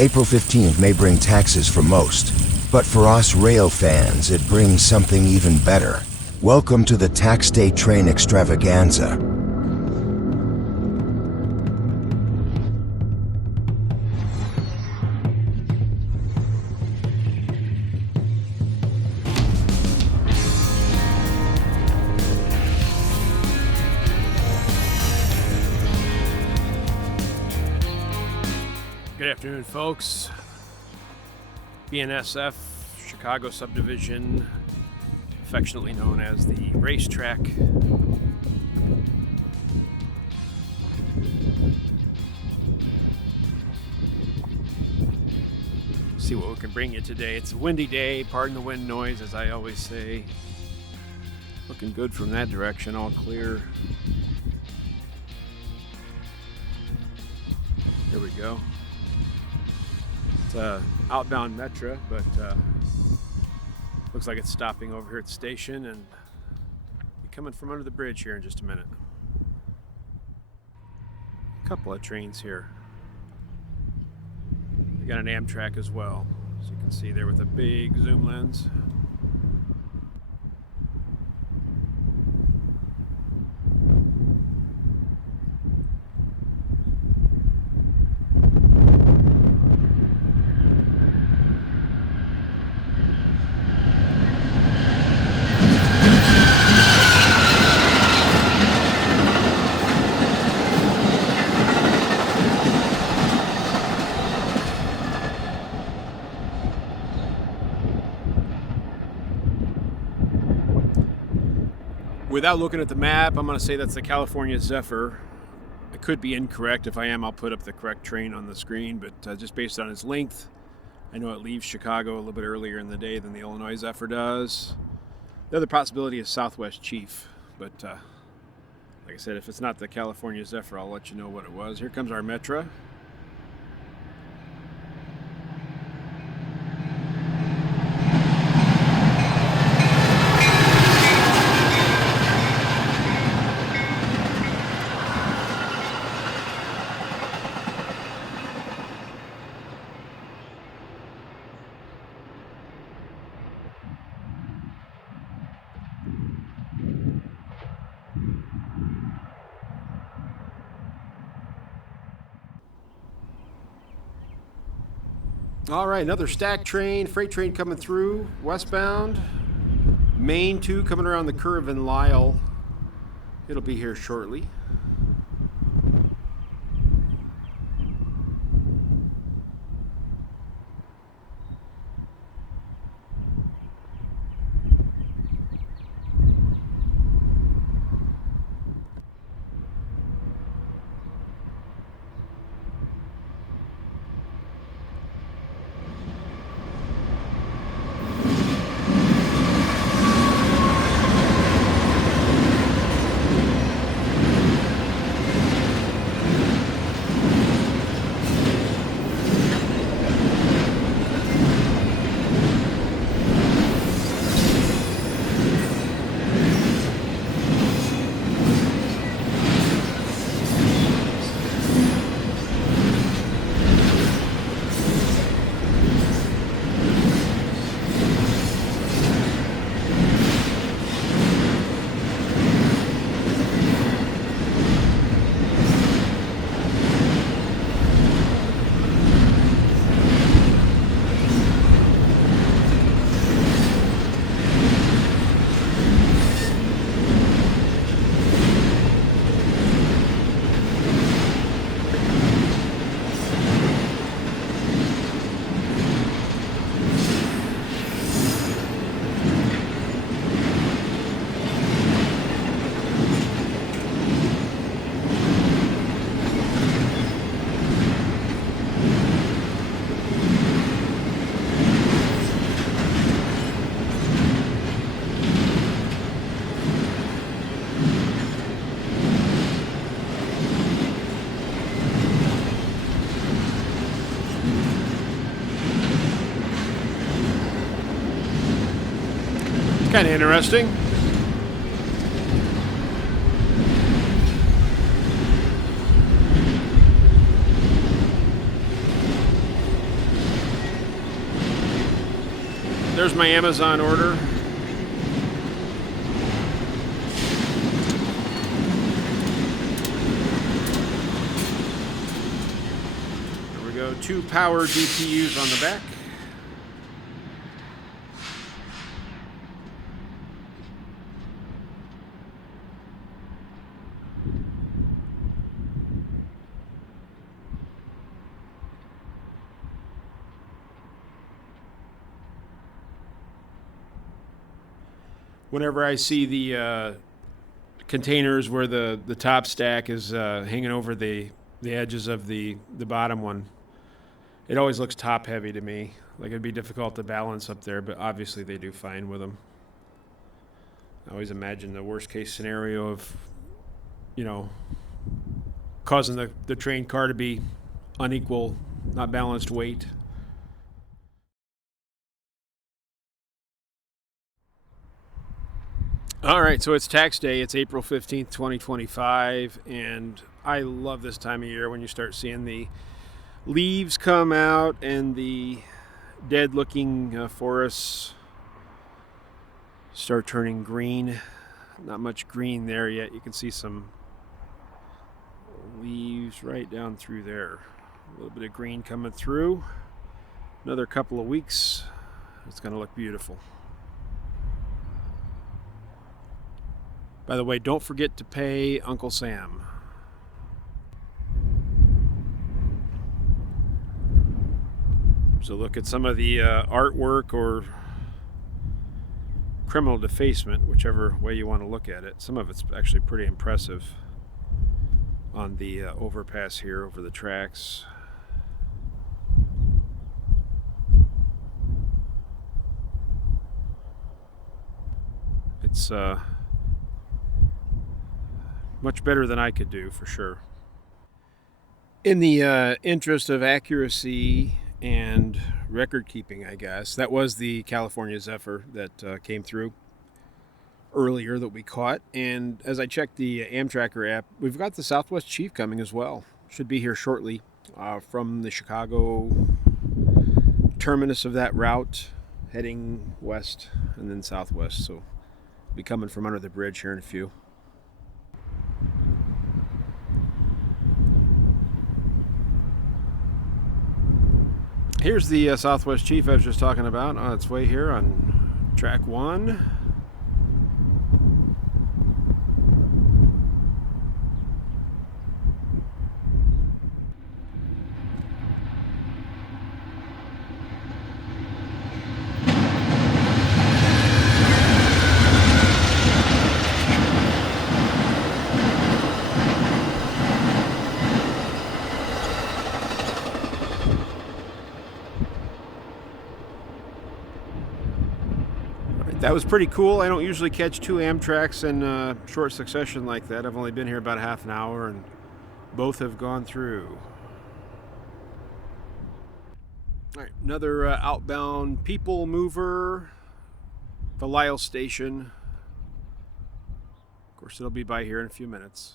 April 15th may bring taxes for most, but for us rail fans, it brings something even better. Welcome to the Tax Day Train Extravaganza. Good afternoon, folks. BNSF, Chicago subdivision, affectionately known as the racetrack. See what we can bring you today. It's a windy day, pardon the wind noise, as I always say. Looking good from that direction, all clear. Here we go. It's outbound Metra, but looks like it's stopping over here at the station and be coming from under the bridge here in just a minute. A couple of trains here. We got an Amtrak as well, as you can see there with a big zoom lens. Without looking at the map, I'm going to say that's the California Zephyr. I could be incorrect. If I am, I'll put up the correct train on the screen, but just based on its length, I know it leaves Chicago a little bit earlier in the day than the Illinois Zephyr does. The other possibility is Southwest Chief, but like I said, if it's not the California Zephyr, I'll let you know what it was. Here comes our Metra. All right, another stack train, freight train coming through, westbound. Main 2 coming around the curve in Lisle. It'll be here shortly. Kind of interesting. There's my Amazon order. There we go. 2 power DPUs on the back. Whenever I see the containers where the top stack is hanging over the edges of the bottom one, it always looks top heavy to me. Like it'd be difficult to balance up there, but obviously they do fine with them. I always imagine the worst case scenario of, you know, causing the train car to be unequal, not balanced weight. All right, so it's tax day. It's April 15th, 2025, and I love this time of year when you start seeing the leaves come out and the dead-looking forests start turning green. Not much green there yet. You can see some leaves right down through there. A little bit of green coming through. Another couple of weeks, it's going to look beautiful. By the way, don't forget to pay Uncle Sam. So look at some of the artwork or criminal defacement, whichever way you want to look at it. Some of it's actually pretty impressive on the overpass here over the tracks. It's much better than I could do, for sure. In the interest of accuracy and record keeping, I guess, that was the California Zephyr that came through earlier that we caught. And as I checked the Amtracker app, we've got the Southwest Chief coming as well. Should be here shortly from the Chicago terminus of that route, heading west and then southwest. So be coming from under the bridge here in a few. Here's the Southwest Chief I was just talking about on its way here on track 1. That was pretty cool. I don't usually catch 2 Amtraks in short succession like that. I've only been here about half an hour and both have gone through. All right, another outbound people mover, the Lyle station. Of course, it'll be by here in a few minutes.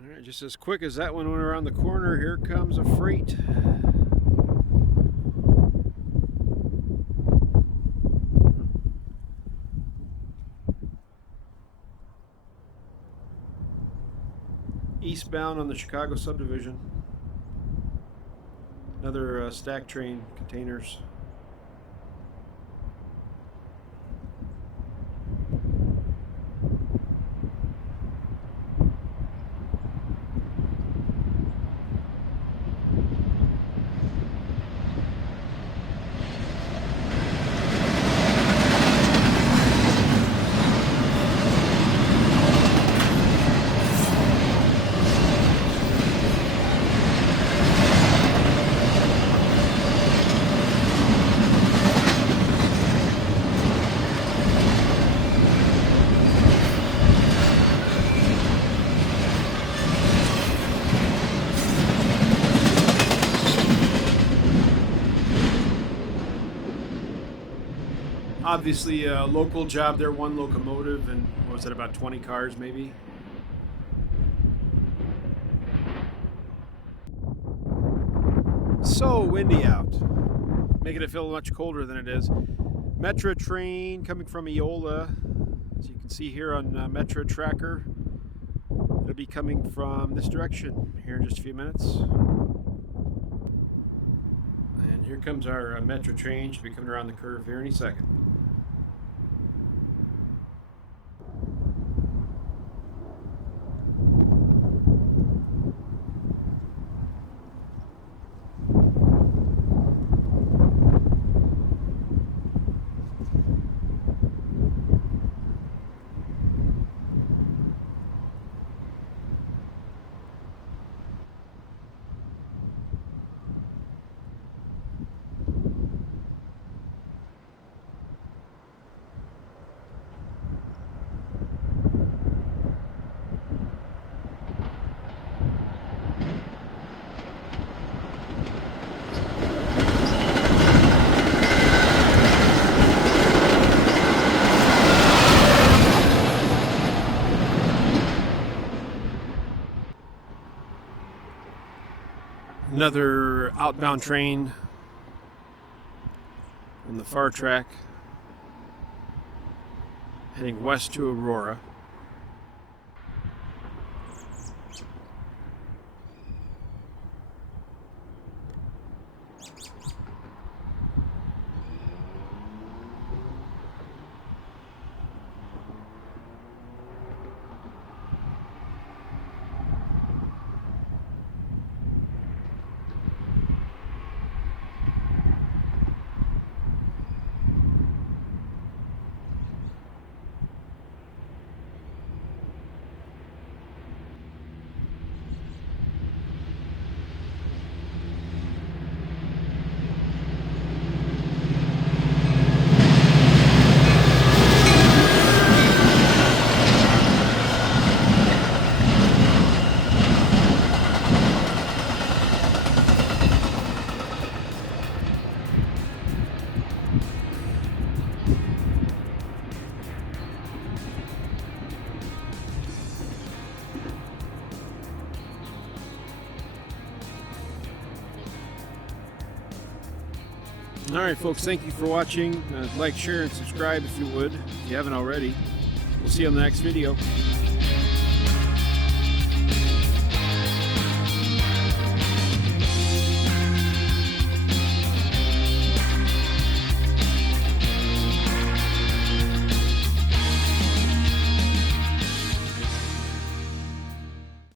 All right, just as quick as that one went around the corner, here comes a freight. Eastbound on the Chicago subdivision. Another stack train, containers. Obviously a local job there, one locomotive, and what was it, about 20 cars maybe? So windy out, making it feel much colder than it is. Metro train coming from Eola, as you can see here on Metro Tracker. It'll be coming from this direction here in just a few minutes. And here comes our Metro train. Should be coming around the curve here any second. Another outbound train on the far track heading west to Aurora. Alright folks, thank you for watching. Like, share, and subscribe if you would, if you haven't already. We'll see you on the next video.